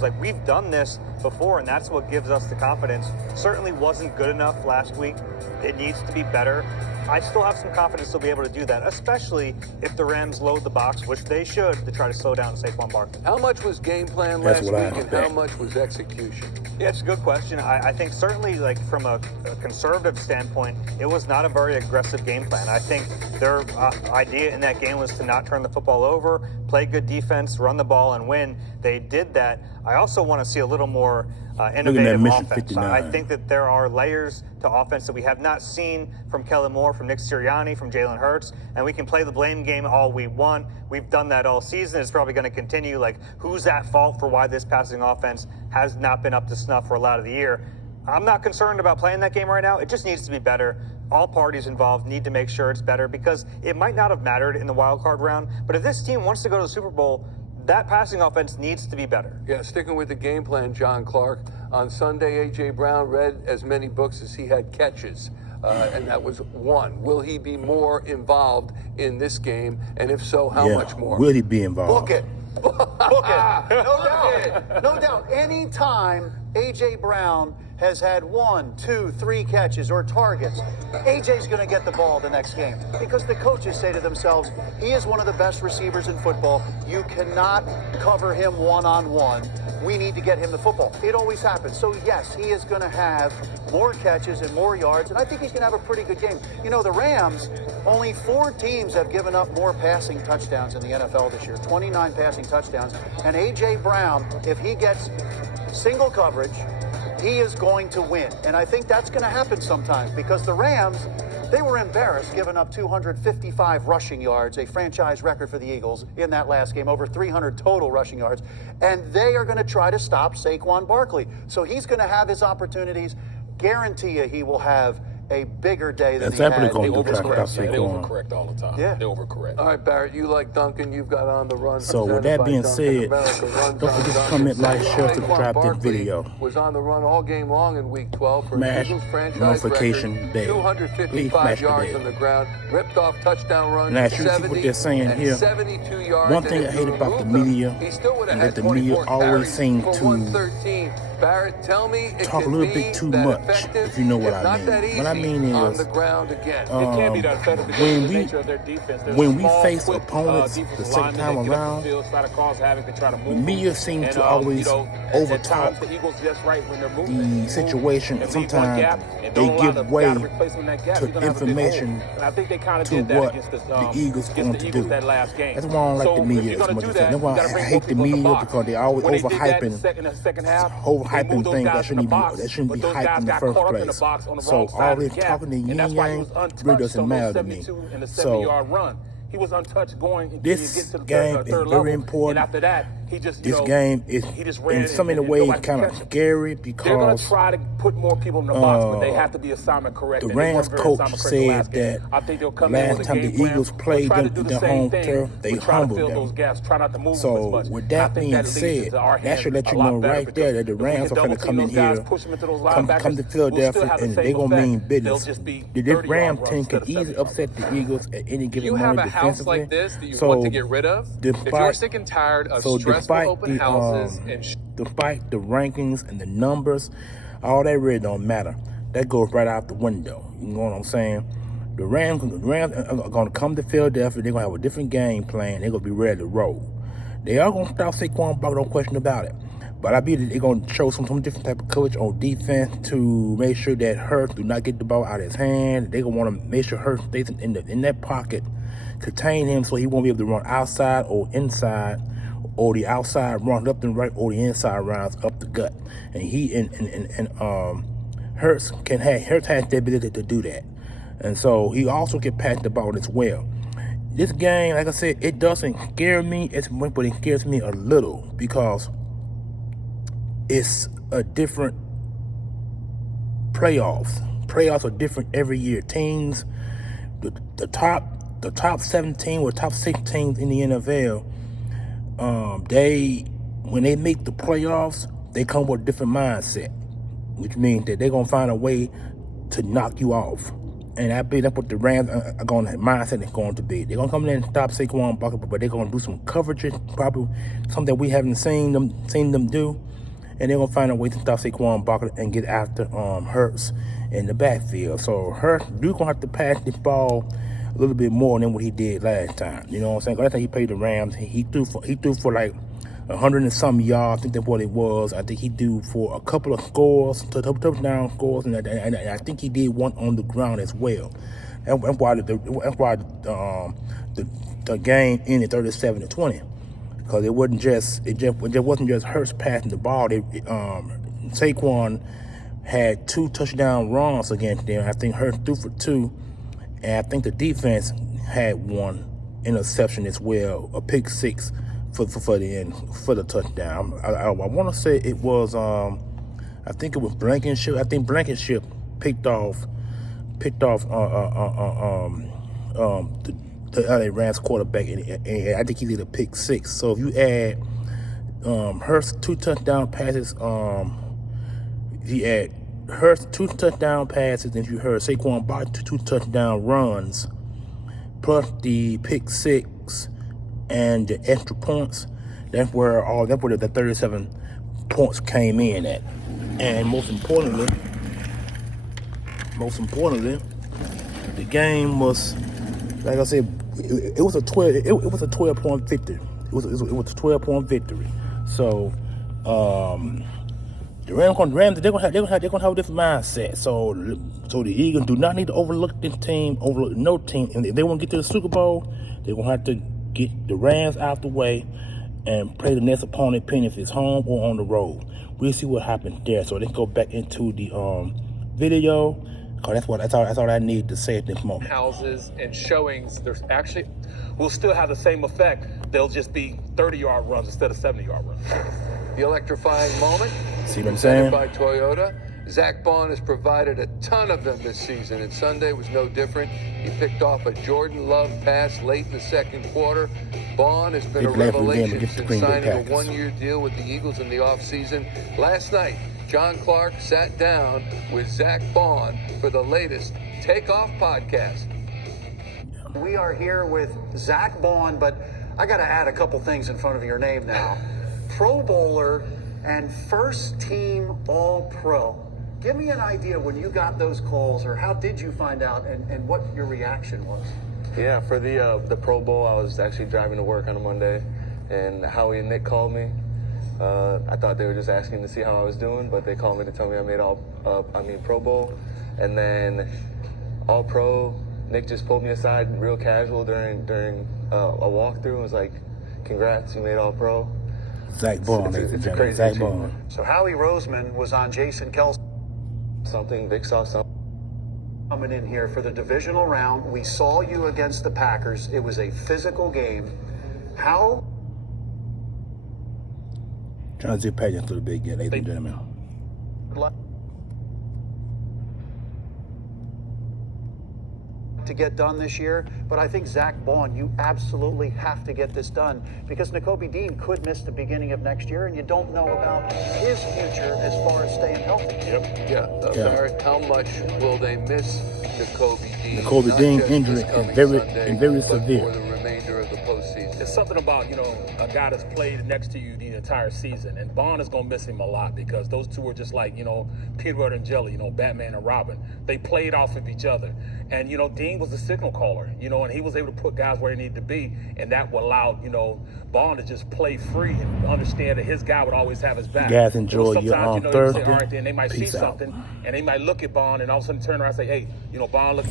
games. Like, we've done this before, and that's what gives us the confidence. Certainly wasn't good enough last week. It needs to be better. I still have some confidence they'll be able to do that, especially if the Rams load the box, which they should, to try to slow down Saquon Barkley. How much was game plan last week, and how much was execution? Yeah, it's a good question. I think certainly, like, from a conservative standpoint, it was not a very aggressive game plan. I think their idea in that game was to not turn the football over, play good defense, run the ball, and win. They did that. I also want to see a little more innovative offense. I think that there are layers to offense that we have not seen from Kellen Moore, from Nick Sirianni, from Jalen Hurts, and we can play the blame game all we want. We've done that all season. It's probably going to continue. Like, who's at fault for why this passing offense has not been up to snuff for a lot of the year? I'm not concerned about playing that game right now. It just needs to be better. All parties involved need to make sure it's better, because it might not have mattered in the wild card round, but if this team wants to go to the Super Bowl, that passing offense needs to be better. Yeah, sticking with the game plan, John Clark. On Sunday, A.J. Brown read as many books as he had catches, and that was one. Will he be more involved in this game? And if so, how much more? Will he be involved? Book it. Book it. No doubt. No doubt. Anytime A.J. Brown has had 1, 2, 3 catches or targets, AJ's going to get the ball the next game, because the coaches say to themselves, he is one of the best receivers in football. You cannot cover him one-on-one. We need to get him the football. It always happens. So yes, he is going to have more catches and more yards, and I think he's going to have a pretty good game. You know, the Rams, only 4 teams have given up more passing touchdowns in the NFL this year, 29 passing touchdowns. And A.J. Brown, if he gets single coverage, he is going to win. And I think that's going to happen sometimes, because the Rams, they were embarrassed giving up 255 rushing yards, a franchise record for the Eagles in that last game, over 300 total rushing yards. And they are going to try to stop Saquon Barkley. So he's going to have his opportunities. Guarantee you he will have a bigger day than he had. They overcorrect all the time. Yeah. They overcorrect. All right, Barrett, you like Duncan. You've got On the Run. So with that being said, don't forget to comment, like, share, subscribe to the video. Was on the run all game long in Week 12 for Eagles franchise notification record, bell. 255 yards on the ground, ripped off touchdown runs. Now, you see what they're saying here. 72 yards. One thing I hate about the media is that the media always seem to Barrett, tell me talk a little bit too much, if you know what I mean. What I mean is, on the ground again. when we face opponents the second time around, the media seems to always overtalk the situation, and sometimes they give way to information to what the Eagles going to do. That's why I don't like the media as much as that. That's why I hate the media, because they always overhyping things that shouldn't be hyped in the first place. So all this talking to yin-yang really doesn't matter to me. So he was untouched going. This game is very important. And after that, he just this game is in so many ways kind of scary, because they're going to try to put more people in the box, but they have to be assignment correct. The Rams coach said that last time the Eagles played them in their home turf, they humbled them. So with that being said, that should let you know right there that the Rams are going to come in here, come to Philadelphia, and they're going to mean business. This Ram team can easily upset the Eagles at any given moment defensively. Like this that you want to get rid of? If you're sick and tired of stressful open houses despite the rankings and the numbers, all that really don't matter. That goes right out the window. You know what I'm saying? The Rams are going to come to Philadelphia. They're going to have a different game plan. They're going to be ready to roll. They are going to stop Saquon Barkley, no question about it. But I believe they're going to show some different type of coverage on defense to make sure that Hurts do not get the ball out of his hand. They're going to want to make sure Hurts stays in that pocket, contain him so he won't be able to run outside or inside, or the outside runs up and right, or the inside runs up the gut. And Hurts has the ability to do that. And so he also can pass the ball as well. This game, like I said, it doesn't scare me as much, but it scares me a little, because it's a different playoffs. Playoffs are different every year. Teams, the top 17 or top 6 teams in the NFL, when they make the playoffs, they come with a different mindset, which means that they're gonna find a way to knock you off. And I believe that's what the Rams are going to, mindset is going to be. They're going to come in and stop Saquon Barkley, but they're going to do some coverages, probably something that we haven't seen them do. and they're gonna find a way to stop Saquon Barkley and get after Hurts in the backfield. So Hurts, you're gonna have to pass the ball a little bit more than what he did last time. You know what I'm saying? Last time he played the Rams, he threw for like 100 and some yards. I think that's what it was. I think he threw for a couple of scores, touchdown scores, and I think he did one on the ground as well. That's why the game ended 37-20, because it wasn't just wasn't just Hurts passing the ball. Saquon had 2 touchdown runs against them. I think Hurts threw for 2, and I think the defense had 1 interception as well, a pick 6 for the touchdown. I want to say it was I think it was Blankenship. I think Blankenship picked off the LA Rams quarterback, and I think he did a pick 6. So if you add Hurts 2 touchdown passes, if you add Hurts 2 touchdown passes, and if you heard Saquon Barkley 2 touchdown runs, plus the pick 6 and the extra points, that's where the 37 points came in at. And most importantly, the game was, like I said, it was a 12-point victory. It was a 12-point victory. So the Rams they're gonna have a different mindset. So the Eagles do not need to overlook this team, overlook no team. And if they want to get to the Super Bowl, they're gonna have to get the Rams out the way and play the next opponent, penny if it's home or on the road. We'll see what happens there. So let's go back into the video, because that's all I need to say at this moment. Houses and showings, will still have the same effect. They'll just be 30-yard runs instead of 70-yard runs. The electrifying moment. See what I'm saying? By Toyota. Zach Bond has provided a ton of them this season, and Sunday was no different. He picked off a Jordan Love pass late in the second quarter. Bond has been a revelation since signing a 1-year deal with the Eagles in the offseason. Last night, John Clark sat down with Zach Bond for the latest Takeoff podcast. We are here with Zach Bond, but I got to add a couple things in front of your name now. Pro Bowler and first team All-Pro. Give me an idea when you got those calls, or how did you find out, and what your reaction was? Yeah, for the Pro Bowl, I was actually driving to work on a Monday, and Howie and Nick called me. I thought they were just asking to see how I was doing, but they called me to tell me I made Pro Bowl. And then All-Pro, Nick just pulled me aside real casual during a walkthrough and was like, "Congrats, you made All-Pro." Zach Bond, it's a crazy Zach achievement. Bond. So Howie Roseman was on Jason Kelsey. Vic saw something. Coming in here for the divisional round, we saw you against the Packers. It was a physical game. How? Trying to zip past a little bit again, ladies and gentlemen. To get done this year, but I think Zach Bond, you absolutely have to get this done, because Nakobe Dean could miss the beginning of next year, and you don't know about his future as far as staying healthy. Barrett, how much will they miss Nakobe Dean? Nakobe Dean injury and very severe. For the remainder of the postseason. It's something about, a guy that's played next to you the entire season, and Bond is going to miss him a lot, because those two are just like, peanut butter and jelly, Batman and Robin. They played off of each other. And, Dean was the signal caller, and he was able to put guys where they needed to be, and that allowed, Bond to just play free and understand that his guy would always have his back. You guys enjoy sometimes, your they Thursday. say, all right, then they might see Peace out. something, and they might look at Bond and all of a sudden turn around and say, hey, Bond, look,